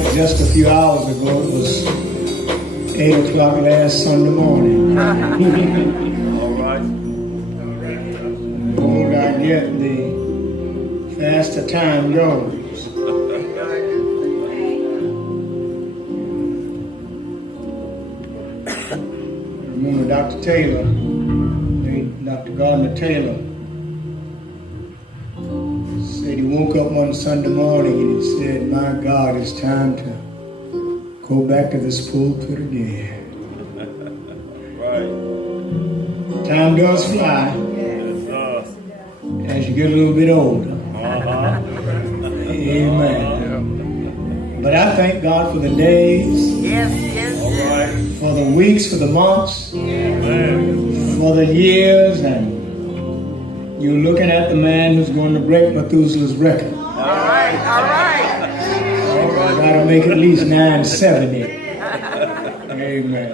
fact, just a few hours ago, it was 8 o'clock last Sunday morning. All right. The older I get, the faster time goes. Remember Dr. Taylor, Dr. Gardner Taylor, said he woke up one Sunday morning and he said, "My God, it's time to go back to this pulpit again." Right. Time does fly as you get a little bit older. Amen. But I thank God for the days, for the weeks, for the months, for the years, and you're looking at the man who's going to break Methuselah's record. All right. Got to make at least 970. Amen.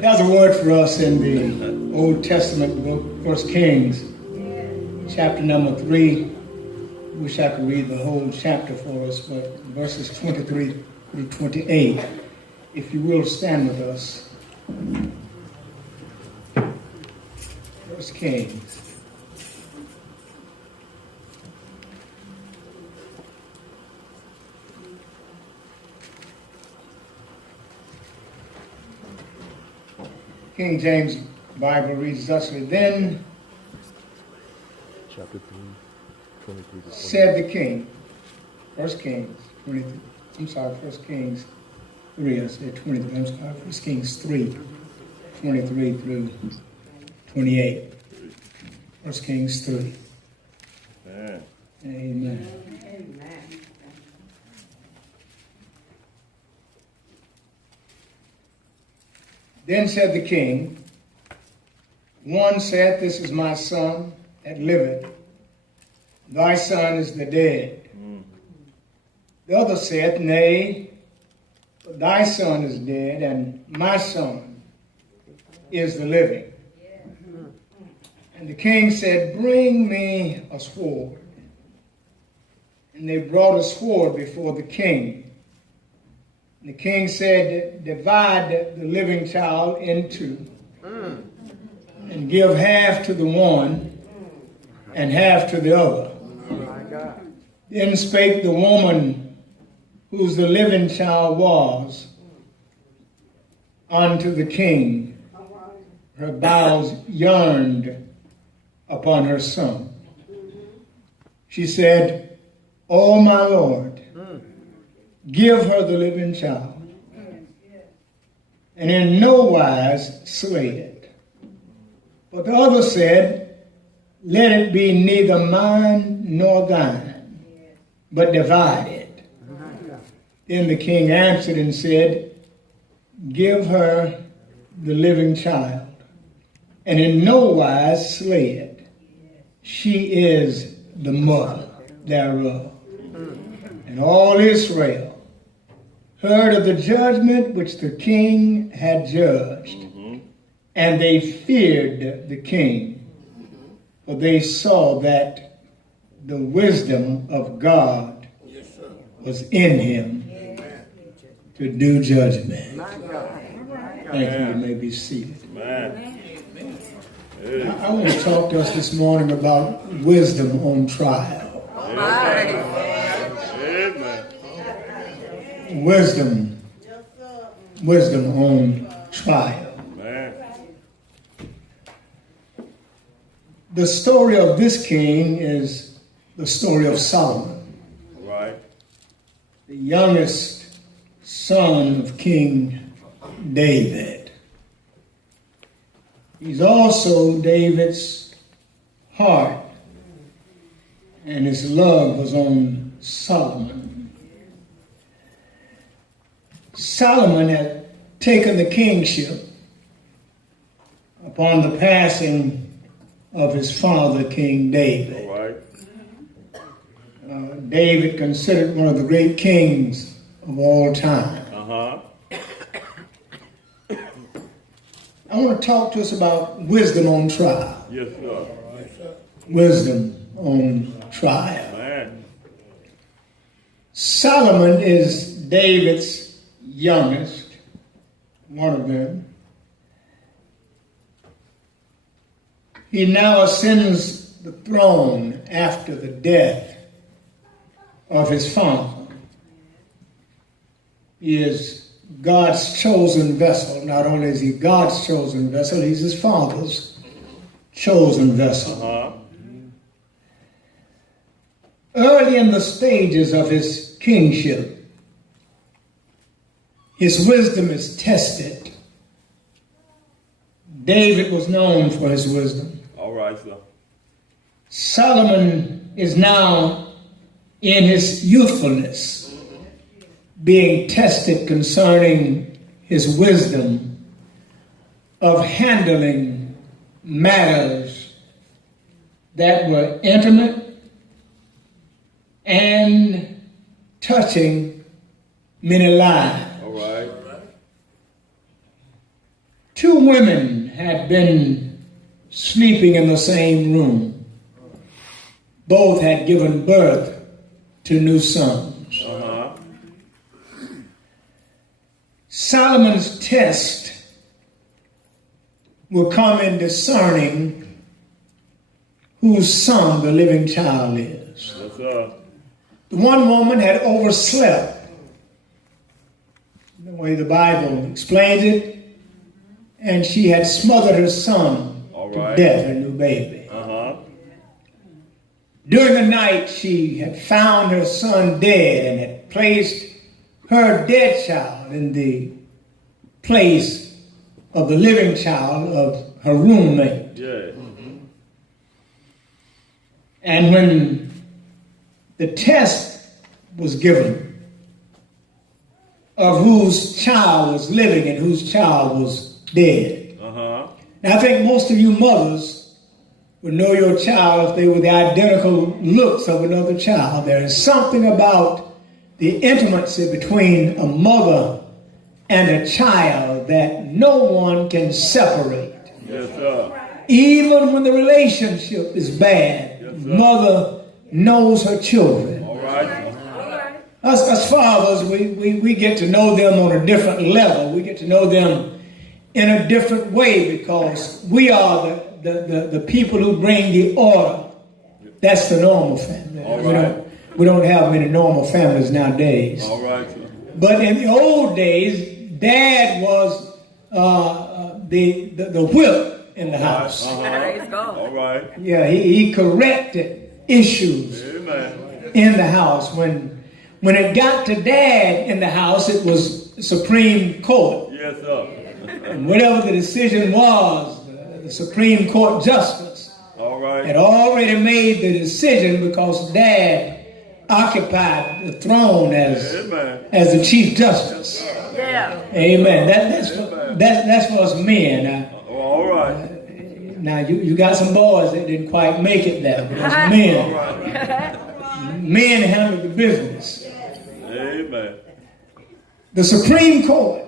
There's a word for us in the Old Testament book, 1 Kings, chapter number 3. Wish I could read the whole chapter for us, but verses 23 through 28. If you will, stand with us. 1 Kings. King James Bible reads thusly, "Then Chapter 3, 23 to said the king," 1 Kings 23, I'm sorry, 1 Kings 3, I said 23, I'm sorry, 1 Kings 3, 23 through 28. 1 Kings 3. Amen. Amen. Then said the king, "One said, This is my son that liveth. Thy son is the dead. The other said, Nay, but thy son is dead, and my son is the living. And the king said, Bring me a sword. And they brought a sword before the king. The king said, Divide the living child in two, and give half to the one and half to the other. Then spake the woman whose the living child was unto the king. Her bowels yearned upon her son. She said, O my Lord, give her the living child, and in no wise slay it. But the other said, Let it be neither mine nor thine, but divide it. Then the king answered and said, Give her the living child, and in no wise slay it. She is the mother thereof. And all Israel heard of the judgment which the king had judged, and they feared the king, for they saw that the wisdom of God was in him to do judgment. Thank you. You may be seated. I want to talk to us this morning about wisdom on trial. Wisdom on trial. The story of this king is the story of Solomon, Right. the youngest son of King David. He's also David's heart, and his love was on Solomon. Solomon had taken the kingship upon the passing of his father, King David. Right. David considered one of the great kings of all time. I want to talk to us about wisdom on trial. Yes, sir. Wisdom on trial. Man. Solomon is David's youngest, one of them. He now ascends the throne after the death of his father. He is God's chosen vessel. Not only is he God's chosen vessel, he's his father's chosen vessel. Early in the stages of his kingship, his wisdom is tested. David was known for his wisdom. All right, sir. Solomon is now in his youthfulness, being tested concerning his wisdom of handling matters that were intimate and touching many lives. All right. Two women had been sleeping in the same room. Both had given birth to new sons. Solomon's test will come in discerning whose son the living child is. Yes, sir. The one woman had overslept, the way the Bible explains it, and she had smothered her son to death, her new baby. During the night, she had found her son dead and had placed her dead child in the place of the living child of her roommate. Yeah. And when the test was given of whose child was living and whose child was dead. Now, I think most of you mothers would know your child if they were the identical looks of another child. There is something about the intimacy between a mother and a child that no one can separate. Yes, sir. Even when the relationship is bad, yes, mother knows her children. All right. Us as fathers, we get to know them on a different level. We get to know them in a different way because we are the people who bring the order. That's the normal family. All right. We don't have many normal families nowadays. All right. But in the old days, Dad was the whip in the house. All right. Yeah, he corrected issues in the house. When it got to Dad in the house, it was Supreme Court. Yes, sir. And whatever the decision was, the Supreme Court justice had already made the decision because Dad occupied the throne as the Chief Justice. Yeah. Amen. That's for us men. All right. Now you got some boys that didn't quite make it there, but that's men. Men handle the business. Amen. The Supreme Court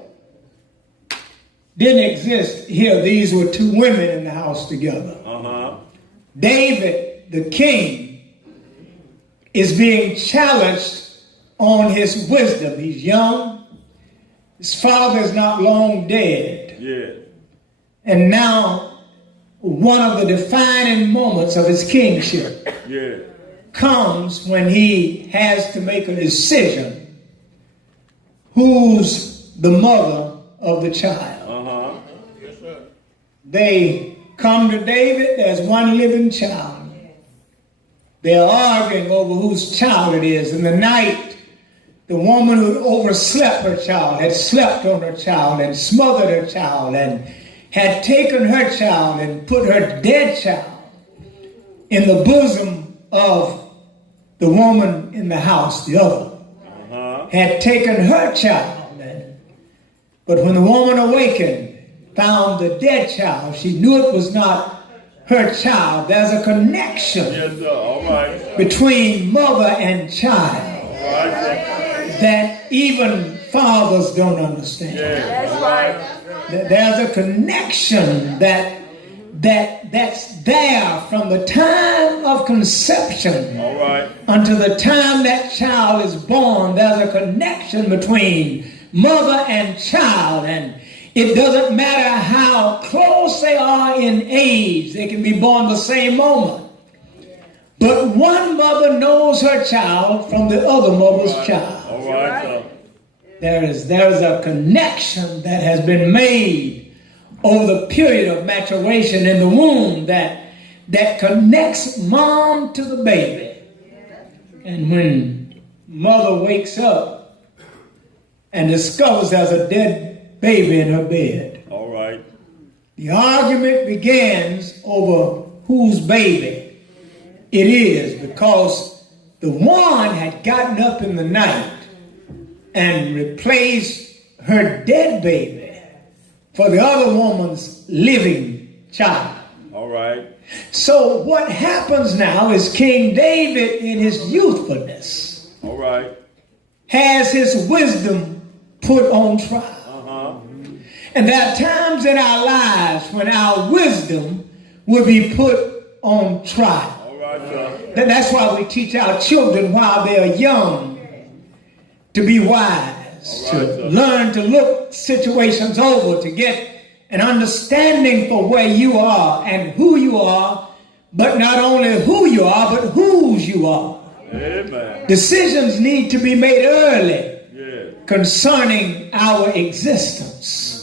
didn't exist here. These were two women in the house together. David, the king, is being challenged on his wisdom. He's young. His father is not long dead. Yeah. And now one of the defining moments of his kingship comes when he has to make a decision who's the mother of the child. Yes, sir. They come to David, there's one living child. They're arguing over whose child it is. In the night, the woman who overslept her child had slept on her child and smothered her child and had taken her child and put her dead child in the bosom of the woman in the house, the other. Had taken her child. But when the woman awakened, found the dead child, she knew it was not her child. There's a connection between mother and child that even fathers don't understand. That's right. There's a connection that that's there from the time of conception All right. until the time that child is born. There's a connection between mother and child, and it doesn't matter how close they are in age. They can be born the same moment. But one mother knows her child from the other mother's child. All right. There is a connection that has been made over the period of maturation in the womb that connects mom to the baby. And when mother wakes up and discovers there's a dead baby in her bed, All right. the argument begins over whose baby it is, because the one had gotten up in the night and replaced her dead baby for the other woman's living child. All right. So what happens now is King David, in his youthfulness, All right. has his wisdom put on trial. And there are times in our lives when our wisdom will be put on trial. All right, sir. That's why we teach our children while they are young to be wise, All right, to sir. learn to look situations over, to get an understanding for where you are and who you are, but not only who you are, but whose you are. Amen. Decisions need to be made early Yeah. concerning our existence.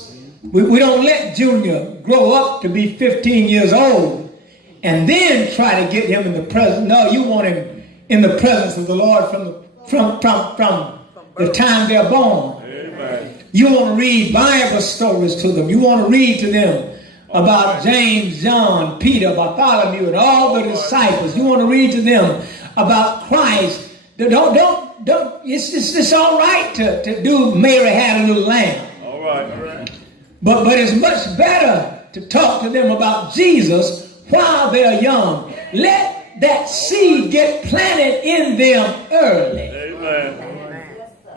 We don't let Junior grow up to be 15 years old and then try to get him in the presence. No, you want him in the presence of the Lord from the time they're born. Amen. You want to read Bible stories to them. You want to read to them about James, John, Peter, Bartholomew, and all the disciples. You want to read to them about Christ. It's all right to do Mary Had a Little Lamb. All right. All right. But it's much better to talk to them about Jesus while they're young. Let that seed get planted in them early. Amen.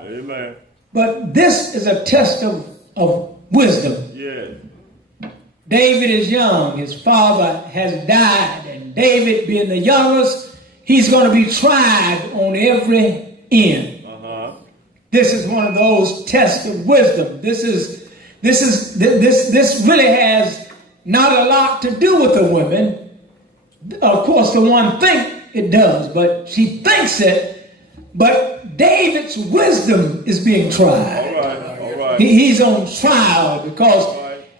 Amen. But this is a test of wisdom. Yeah. David is young. His father has died. And David, being the youngest, he's going to be tried on every end. This is one of those tests of wisdom. This really has not a lot to do with the women. Of course, the one thinks it does, but she thinks it. But David's wisdom is being tried. All right. All right. He's on trial because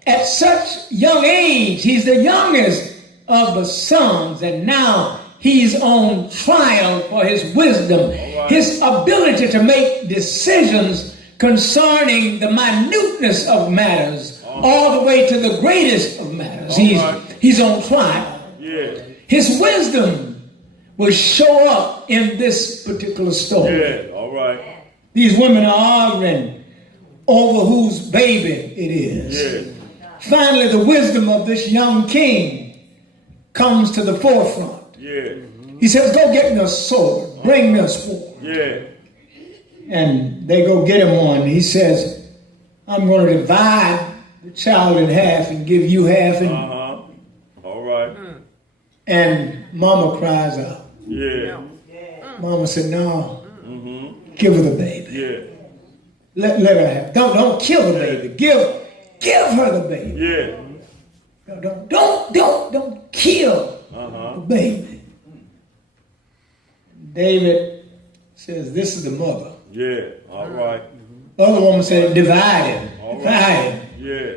at such young age, he's the youngest of the sons, and now he's on trial for his wisdom, his ability to make decisions concerning the minuteness of matters, all the way to the greatest of matters. He's on trial. Yeah. His wisdom will show up in this particular story. Yeah. All right. These women are arguing over whose baby it is. Yeah. Finally, the wisdom of this young king comes to the forefront. Yeah. He says, go get me a sword. Bring me a sword. Yeah. And they go get him one. He says, I'm going to divide the child in half and give you half. And, All right. and Mama cries out. Yeah. Mama said, no, give her the baby. Yeah. Let her have. Don't kill the baby. Give her the baby. Yeah. Don't kill the baby. David says, this is the mother. Yeah. All right. The other woman said, divide him. All Divide right. him. Yeah.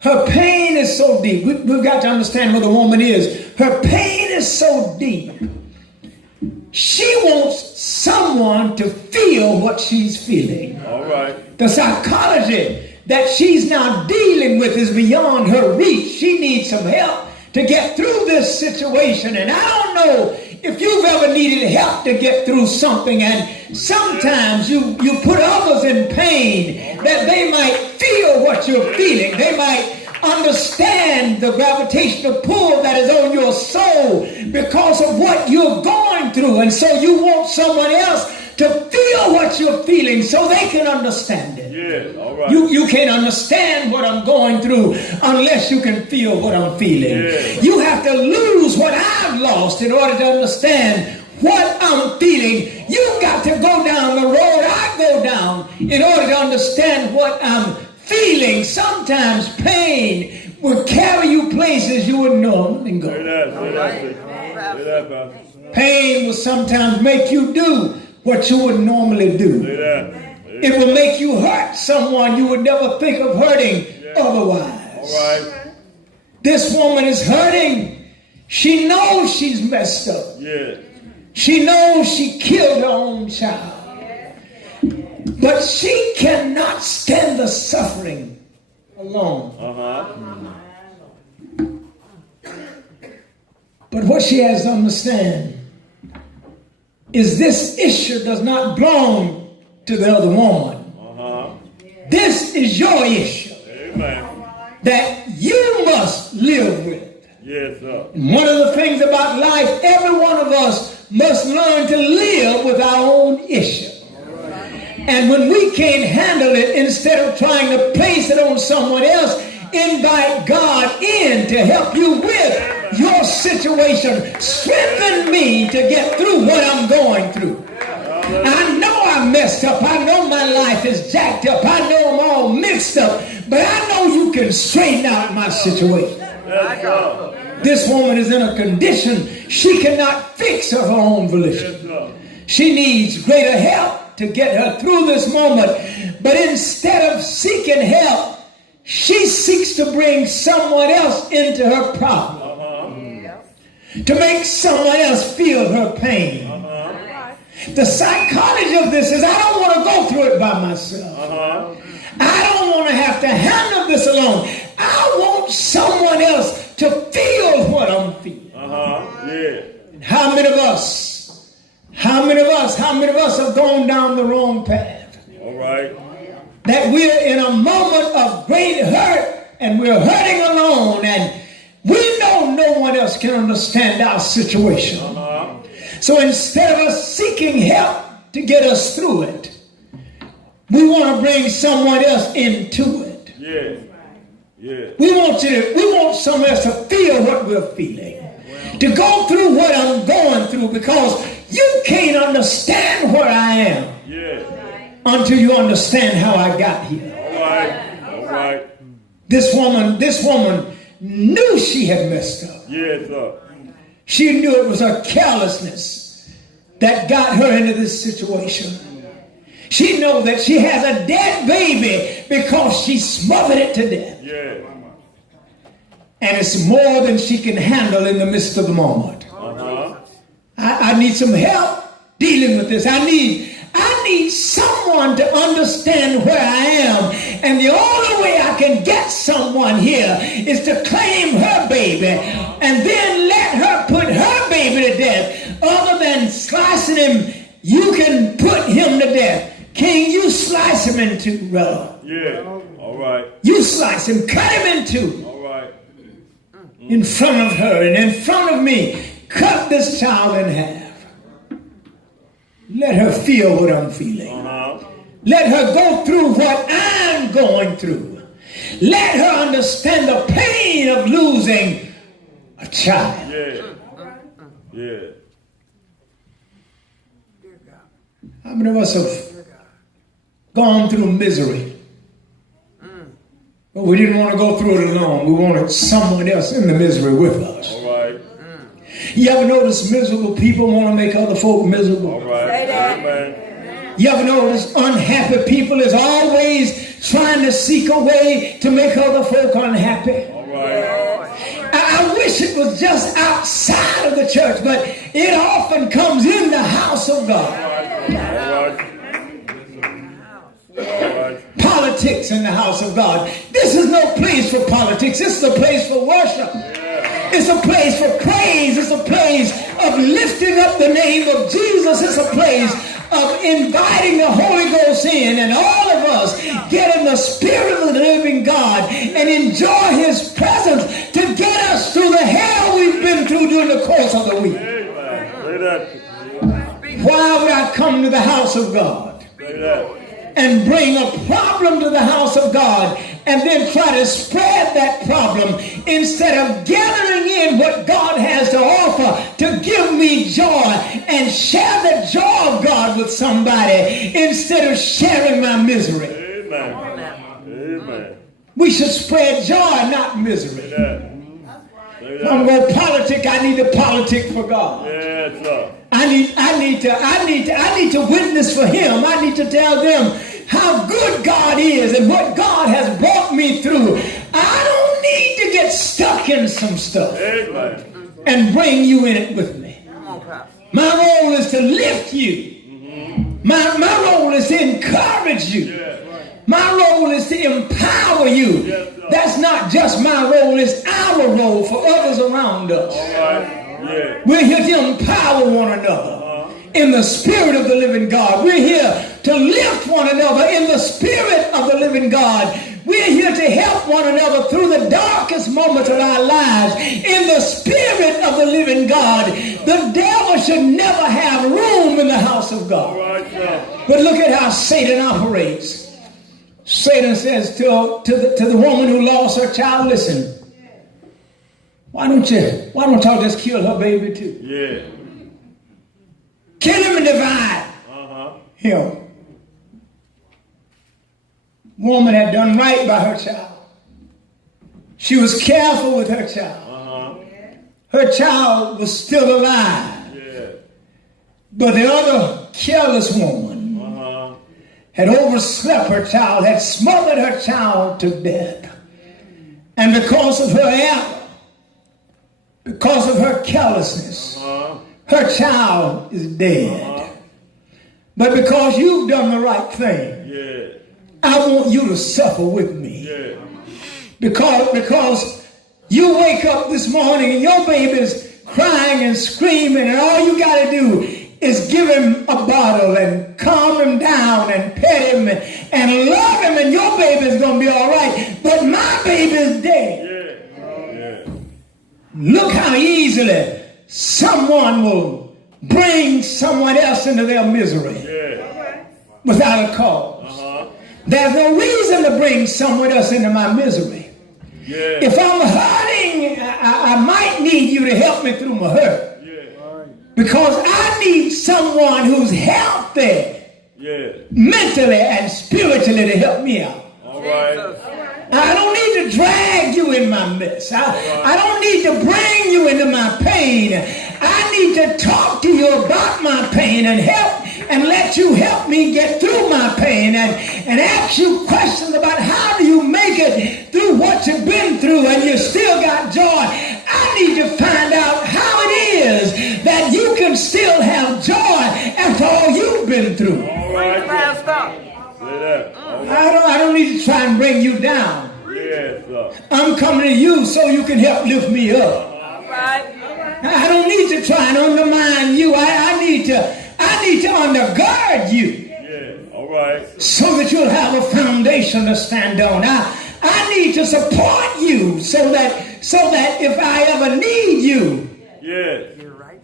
Her pain is so deep. We've got to understand who the woman is. Her pain is so deep. She wants someone to feel what she's feeling. All right. The psychology that she's now dealing with is beyond her reach. She needs some help to get through this situation. And I don't know if you've ever needed help to get through something, and sometimes you put others in pain that they might feel what you're feeling. They might understand the gravitational pull that is on your soul because of what you're going through. And so you want someone else to feel what you're feeling so they can understand it. Yeah. Yeah, all right. You can't understand what I'm going through unless you can feel what I'm feeling. Yeah. You have to lose what I've lost in order to understand what I'm feeling. You've got to go down the road I go down in order to understand what I'm feeling. Sometimes pain will carry you places you wouldn't normally go. Say that. Pain will sometimes make you do what you would normally do. Say that. It will make you hurt someone you would never think of hurting otherwise. All right. This woman is hurting. She knows she's messed up. Yeah. She knows she killed her own child. But she cannot stand the suffering alone. But what she has to understand is this issue does not belong to the other woman. This is your issue. Amen. That you must live with. Yes, sir. And one of the things about life, every one of us must learn to live with our own issue. And when we can't handle it, instead of trying to place it on someone else, invite God in to help you with your situation. Strengthen me to get through what I'm going through. I know I'm messed up. I know my life is jacked up. I know I'm all mixed up. But I know you can straighten out my situation. This woman is in a condition she cannot fix her own volition. She needs greater help to get her through this moment. But instead of seeking help, she seeks to bring someone else into her problem. To make someone else feel her pain. The psychology of this is I don't want to go through it by myself. I don't want to have to handle this alone. I want someone else to feel what I'm feeling. Yeah. How many of us have gone down the wrong path? All right. That we're in a moment of great hurt and we're hurting alone and we know no one else can understand our situation. So instead of us seeking help to get us through it, we want to bring someone else into it. Yeah. Yeah. We want someone else to feel what we're feeling. To go through what I'm going through because you can't understand where I am. Yeah. Until you understand how I got here. All right. All right. This woman knew she had messed up. Yes, sir. She knew it was her carelessness that got her into this situation. She knows that she has a dead baby because she smothered it to death. Yeah. And it's more than she can handle in the midst of the moment. I need some help dealing with this. I need someone to understand where I am. And the only way I can get someone here is to claim her baby and then let her put her baby to death. Other than slicing him, you can put him to death. King, you slice him in two, brother. Yeah. All right. You slice him, cut him in two. All right. In front of her and in front of me. Cut this child in half. Let her feel what I'm feeling. Let her go through what I'm going through. Let her understand the pain of losing a child. Yeah. Yeah. How many of us have gone through misery? But we didn't want to go through it alone. We wanted someone else in the misery with us. All right. You ever notice miserable people want to make other folk miserable? All right. Amen. You ever notice unhappy people is always trying to seek a way to make other folk unhappy? All right. I wish it was just outside of the church, but it often comes in the house of God. All right. Politics in the house of God. This is no place for politics. This is a place for worship. It's a place for praise. It's a place of lifting up the name of Jesus. It's a place of inviting the Holy Ghost in and all of us get in the spirit of the living God and enjoy his presence to get us through the hell we've been through during the course of the week. Why would I come to the house of God? and bring a problem to the house of God and then try to spread that problem instead of gathering in what God has to offer to give me joy and share the joy of God with somebody instead of sharing my misery. Amen. Amen. We should spread joy, not misery. If I'm going to politic, I need to politic for God. Yes, sir. I need to witness for him. I need to tell them how good God is and what God has brought me through. I don't need to get stuck in some stuff. Amen. And bring you in it with me. My role is to lift you. My role is to encourage you. My role is to empower you. That's not just my role, it's our role for others around us. We're here to empower one another in the spirit of the living God. We're here to lift one another in the spirit of the living God. We're here to help one another through the darkest moments of our lives in the spirit of the living God. The devil should never have room in the house of God. But look at how Satan operates. Satan says to the woman who lost her child, listen, why don't y'all just kill her baby too? Yeah. Kill him and divide him. Woman had done right by her child. She was careful with her child. Her child was still alive. Yeah. But the other careless woman had overslept her child, had smothered her child to death. And because of her error, because of her carelessness, her child is dead. But because you've done the right thing, I want you to suffer with me. Because you wake up this morning and your baby's crying and screaming, and all you got to do is give him a bottle and calm him down and pet him and love him, and your baby's going to be all right. But my baby's dead. Look how easily someone will bring someone else into their misery without a cause. There's no reason to bring someone else into my misery. If I'm hurting, I might need you to help me through my hurt. Because I need someone who's healthy mentally and spiritually to help me out. I don't need to drag you in my mess. I don't need to bring you into my pain. I need to talk to you about my pain and let you help me get through my pain and ask you questions about how do you make it through what you've been through and you still got joy. I need to find out how it is that you can still have joy after all you've been through. I don't need to try and bring you down. I'm coming to you so you can help lift me up. I don't need to try and undermine you. I need to undergird you. So that you'll have a foundation to stand on. I need to support you so that if I ever need you, you're right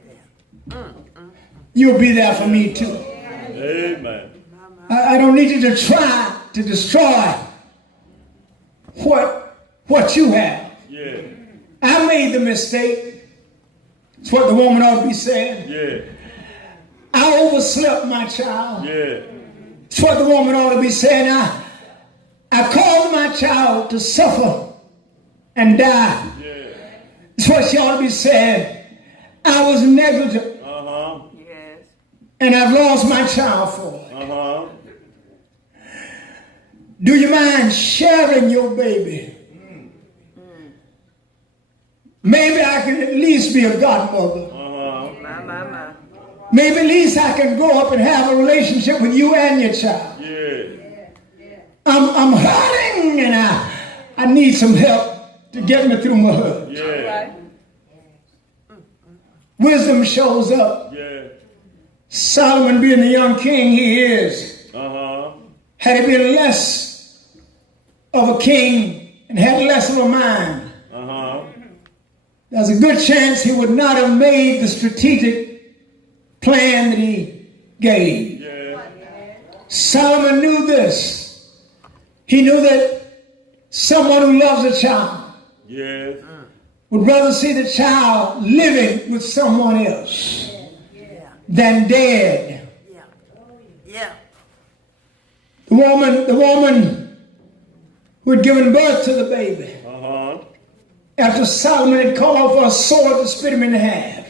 there. You'll be there for me too. Amen. I don't need you to try to destroy what you have. I made the mistake. It's what the woman ought to be saying. I overslept my child. It's what the woman ought to be saying. I caused my child to suffer and die. It's what she ought to be saying. I was negligent. And I've lost my child for it. Do you mind sharing your baby? Maybe I can at least be a godmother. Maybe at least I can grow up and have a relationship with you and your child. I'm hurting and I need some help to get me through my hurt. Wisdom shows up. Solomon, being the young king he is, had he been less of a king and had less of a mind, there's a good chance he would not have made the strategic plan that he gave. Solomon knew this. He knew that someone who loves a child would rather see the child living with someone else than dead. The woman who had given birth to the baby, after Solomon had called for a sword to split him in half,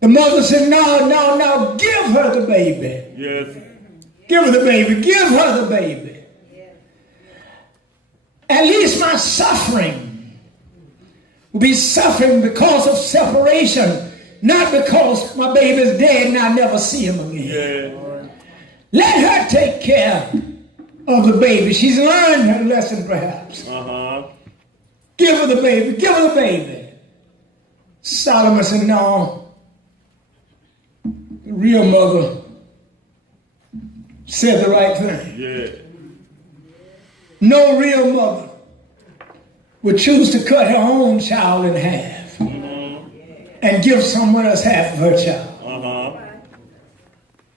the mother said, no, give her the baby. Yes. Give her the baby. Give her the baby. At least my suffering will be suffering because of separation, not because my baby's dead and I never see him again. Yeah. Let her take care of the baby. She's learned her lesson perhaps. Give her the baby. Give her the baby. Solomon said, no. The real mother said the right thing. Yeah. No real mother would choose to cut her own child in half and give someone else half of her child.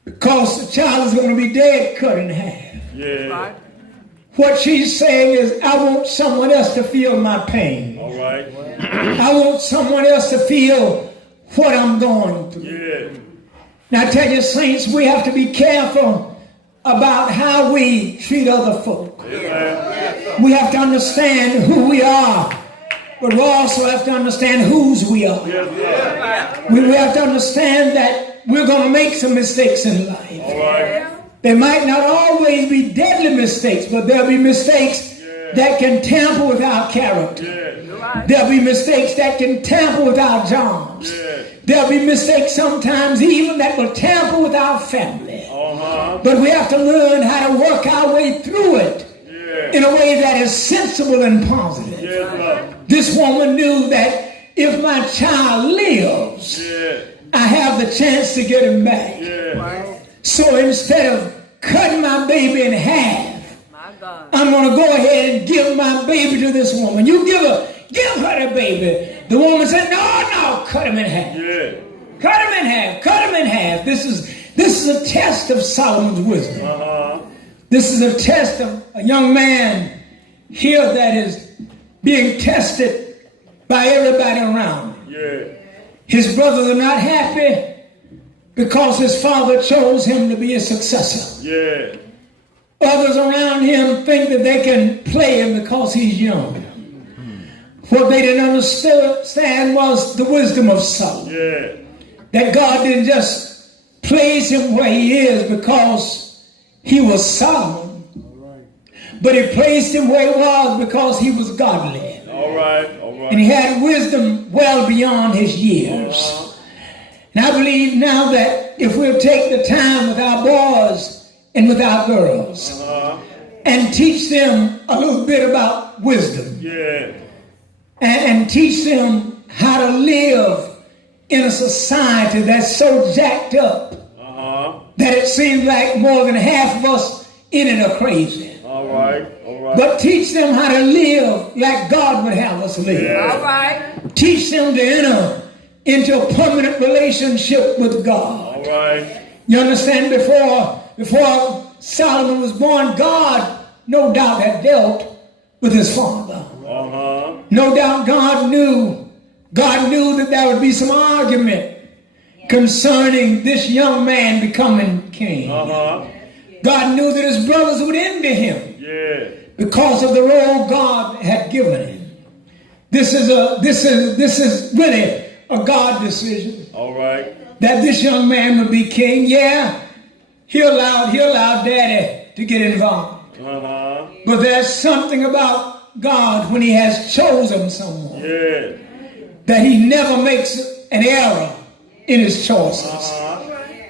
Because the child is going to be dead cut in half. Yeah. What she's saying is, I want someone else to feel my pain. All right. I want someone else to feel what I'm going through. Yeah. Now I tell you, saints, we have to be careful about how we treat other folk. Amen. We have to understand who we are, but we also have to understand whose we are. Yes, We have to understand that we're going to make some mistakes in life. all right. They might not always be deadly mistakes, but there'll be mistakes that can tamper with our character. Yeah. There'll be mistakes that can tamper with our jobs. Yeah. There'll be mistakes sometimes even that will tamper with our family. But we have to learn how to work our way through it in a way that is sensible and positive. Yes, This woman knew that if my child lives, I have the chance to get him back. So instead of cutting my baby in half, I'm going to go ahead and give my baby to this woman. You give her the baby. The woman said, no, cut him in half. Yeah. Cut him in half. Cut him in half. This is a test of Solomon's wisdom. This is a test of a young man here that is being tested by everybody around him. Yeah. His brothers are not happy because his father chose him to be a successor. Yeah. Others around him think that they can play him because he's young. What they didn't understand was the wisdom of Solomon. Yeah. That God didn't just place him where he is because he was Solomon, but he placed him where he was because he was godly. All right. And he had wisdom well beyond his years. And I believe now that if we'll take the time with our boys and with our girls and teach them a little bit about wisdom, and teach them how to live in a society that's so jacked up that it seems like more than half of us in it are crazy. All right. But teach them how to live like God would have us live. All right. Teach them to enter into a permanent relationship with God. All right. You understand, before Solomon was born, God no doubt had dealt with his father. No doubt God knew that there would be some argument concerning this young man becoming king. God knew that his brothers would envy him because of the role God had given him. This is really a God decision. All right. That this young man would be king. Yeah, he allowed daddy to get involved. But there's something about God when he has chosen someone that he never makes an error in his choices.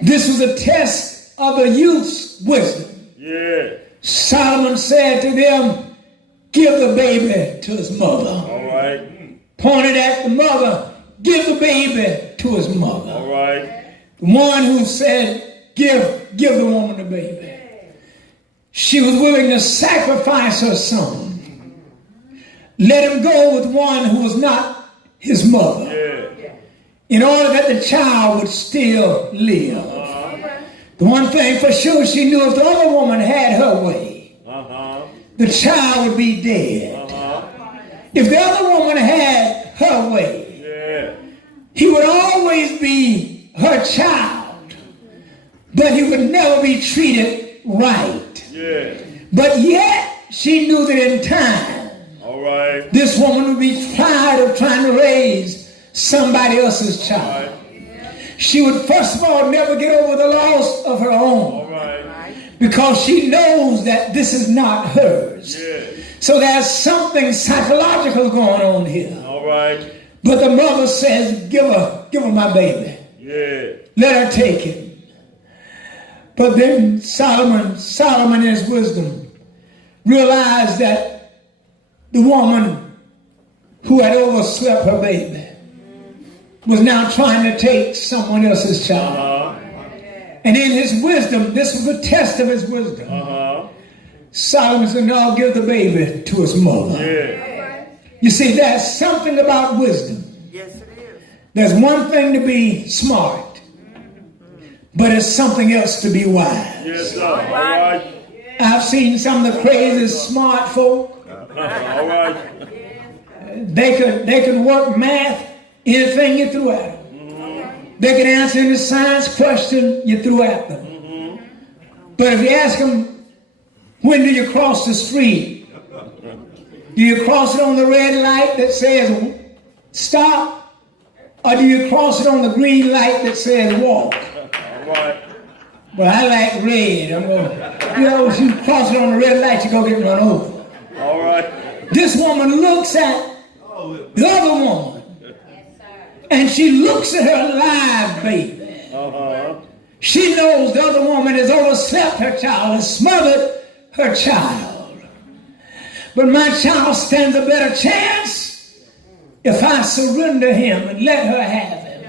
This was a test of the youth's wisdom. Solomon said to them, give the baby to his mother. All right. Pointed at the mother, give the baby to his mother. All right. The one who said, give the woman the baby. She was willing to sacrifice her son. Let him go with one who was not his mother. In order that the child would still live. The one thing for sure, she knew if the other woman had her way, the child would be dead. If the other woman had her way, he would always be her child, but he would never be treated right. But yet, she knew that in time, this woman would be tired of trying to raise somebody else's child. She would first of all never get over the loss of her own, because she knows that this is not hers. So there's something psychological going on here. But the mother says, give her my baby. Let her take him. But then Solomon in his wisdom realized that the woman who had overslept her baby was now trying to take someone else's child. And in his wisdom, this was a test of his wisdom. Solomon said, no, give the baby to his mother. You see, there's something about wisdom. Yes, it is. There's one thing to be smart, but it's something else to be wise. Yes, sir. All right. I've seen some of the craziest smart folk. All right. They could work math, anything you threw at them. They could answer any science question you threw at them. But if you ask them, when do you cross the street? Do you cross it on the red light that says stop? Or do you cross it on the green light that says walk? All right. Well, I like red. If you cross it on the red light, you go get run over. All right. This woman looks at the other woman, and she looks at her live baby. She knows the other woman has overslept her child, has smothered her child. But my child stands a better chance if I surrender him and let her have him.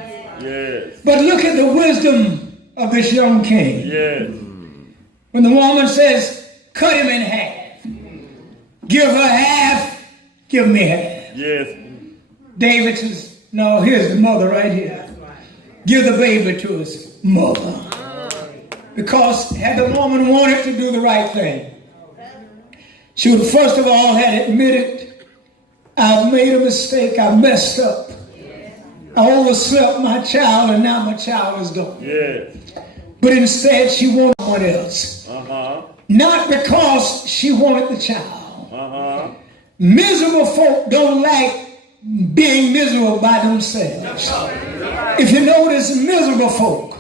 Yes. But look at the wisdom of this young king. Yes. When the woman says, cut him in half. Give her half, give me half. Yes. David says, no, here's the mother right here. Give the baby to his mother. Because had the woman wanted to do the right thing, she would first of all had admitted, I've made a mistake, I've messed up. I overslept my child and now my child is gone. Yes. But instead she wanted someone else. Not because she wanted the child. Miserable folk don't like being miserable by themselves. If you notice, miserable folk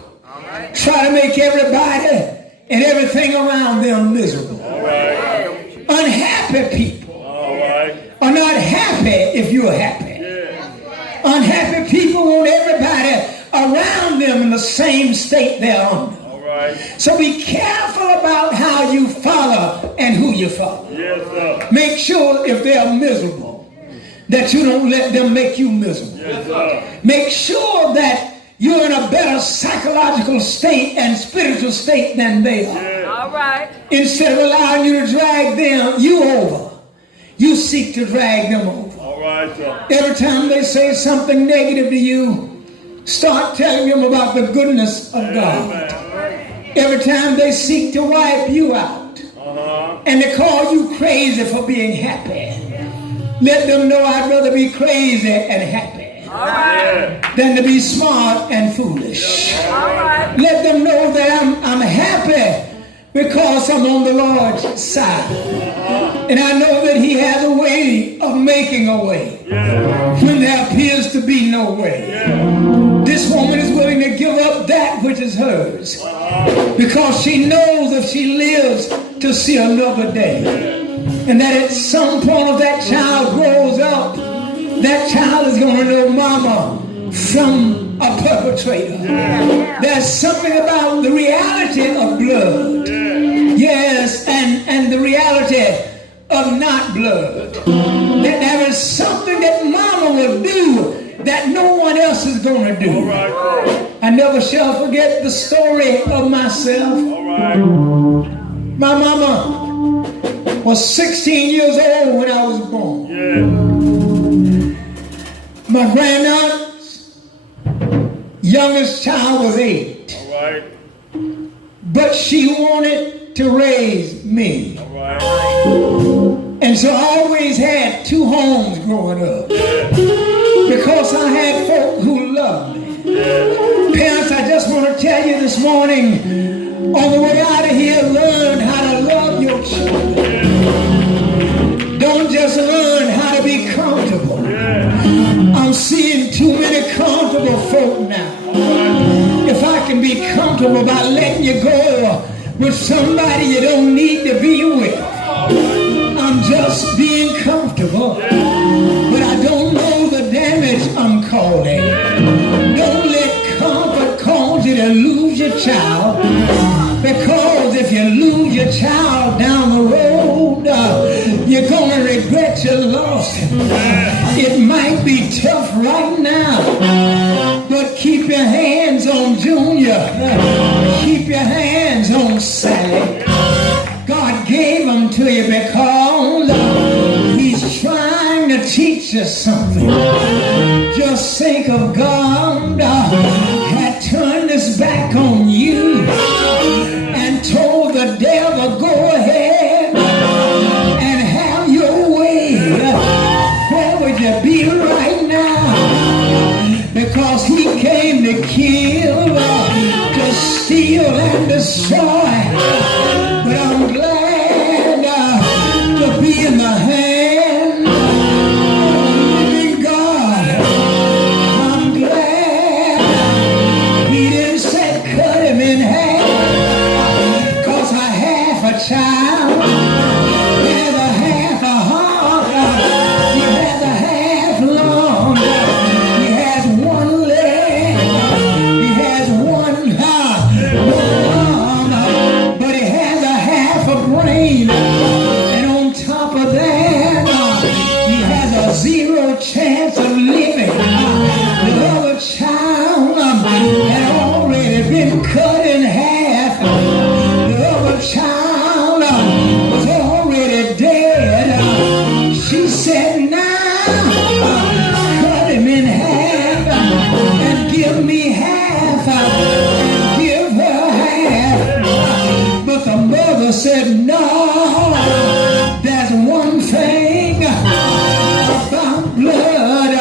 try to make everybody and everything around them miserable. Unhappy people are not happy if you're happy. Unhappy people want everybody around them in the same state they're under. So be careful about how you follow and who you follow. Yes, sir. Make sure if they are miserable that you don't let them make you miserable. Yes, sir. Make sure that you're in a better psychological state and spiritual state than they are. Yes. All right. Instead of allowing you to drag you over, you seek to drag them over. All right, sir. Every time they say something negative to you, start telling them about the goodness of God. Every time they seek to wipe you out and they call you crazy for being happy, let them know I'd rather be crazy and happy than to be smart and foolish. Let them know that I'm happy because I'm on the Lord's side. And I know that he has a way of making a way when there appears to be no way. This woman is willing to give up that which is hers because she knows if she lives to see another day, and that at some point if that child grows up, that child is going to know mama from a perpetrator. There's something about the reality of blood. Yes, and the reality of not blood. That there is something that mama will do that no one else is going to do. I never shall forget the story of myself. My mama was 16 years old when I was born. My grandaunt's youngest child was 8. but she wanted to raise me. All right. And so I always had two homes growing up. Because I had folk who loved me. Parents, I just want to tell you this morning, on the way out of here, learn how to love your children. Don't just learn how to be comfortable. I'm seeing too many comfortable folk now. If I can be comfortable by letting you go with somebody you don't need to be with, I'm just being comfortable. But I don't know the damage I'm causing. Don't let comfort cause you to lose your child. Because if you lose your child down the road, you're going to regret you lost him. It might be tough right now, but keep your hands on Junior. Keep your hands on Sally. God gave them to you because He's trying to teach you something. Just think of God had turned His back on you and told the devil, go ahead and have your way. Where would you be right now? Because He came to kill, to steal and destroy. But I'm glad to be in the hand of the living God. I'm glad He didn't say cut him in half. Cause I have a child, he has a half a heart, he has a half lung, he has one leg, he has one arm, but he has a half a brain. And on top of that, he has a zero chance of living. The other child had already been cut in half. The other child was already dead. She said, now cut him in half and give me half and give her half. But the mother said, no, there's one thing about blood.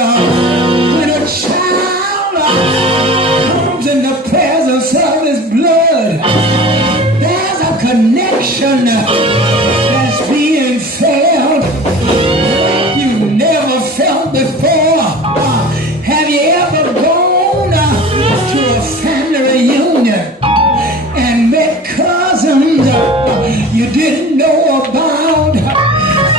When a child comes in the presence of his blood, there's a connection that's being felt you never felt before. Have you ever gone to a family reunion and met cousins you didn't know about,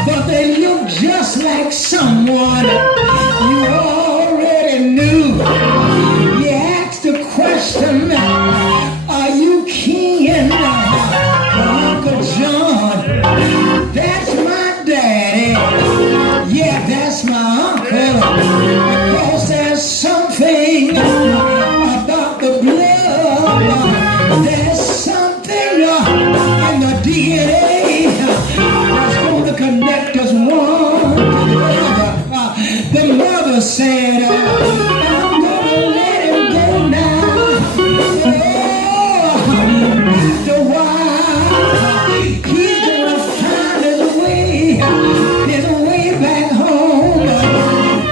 but they look just like someone you already knew? You asked the question, are you kin to Uncle John? That's my daddy. Yeah, that's my uncle. Because there's something about the blood. There's something in the DNA that's going to connect us one to the other. The mother said, I'm going to let him go now. Oh, after a while, he's going to find his way back home.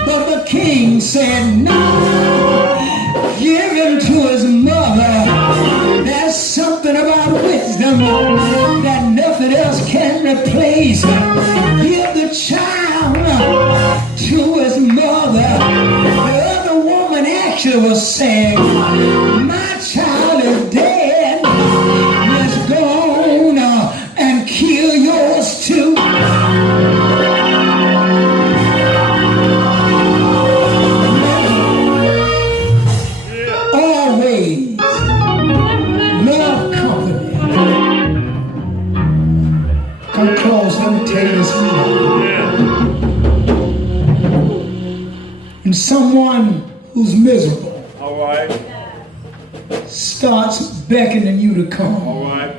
But the king said, no, give him to his mother. There's something about wisdom that nothing else can replace. Give the child to his mother. The other woman actually was saying, my child is dead. Let's go on and kill yours too. Always love company. Come close, let me tell you this now. And someone who's miserable All right. starts beckoning you to come. All right.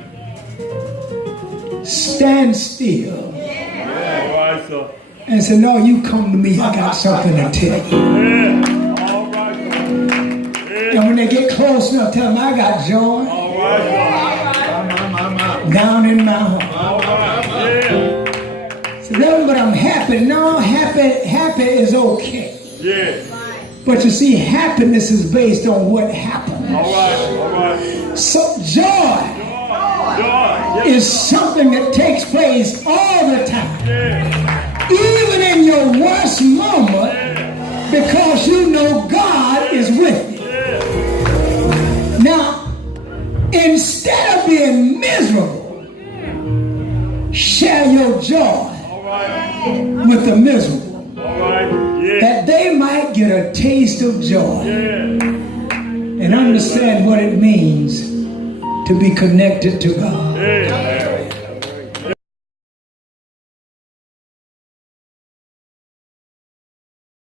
Stand still All right, sir. and say, no, you come to me. I got something to tell you. Yeah. All right, sir. And when they get close enough, tell them I got joy. All right, sir. down in my heart. All right. Yeah. So then, but I'm happy. No, happy is okay. Yeah. But you see, happiness is based on what happened. All right. All right. So joy Joy. is something that takes place all the time. Yeah. Even in your worst moment, Yeah. because you know God is with you. Yeah. Now, instead of being miserable, share your joy All right. with the miserable, All right. Yeah. that they might get a taste of joy Yeah. and understand what it means to be connected to God. Yeah.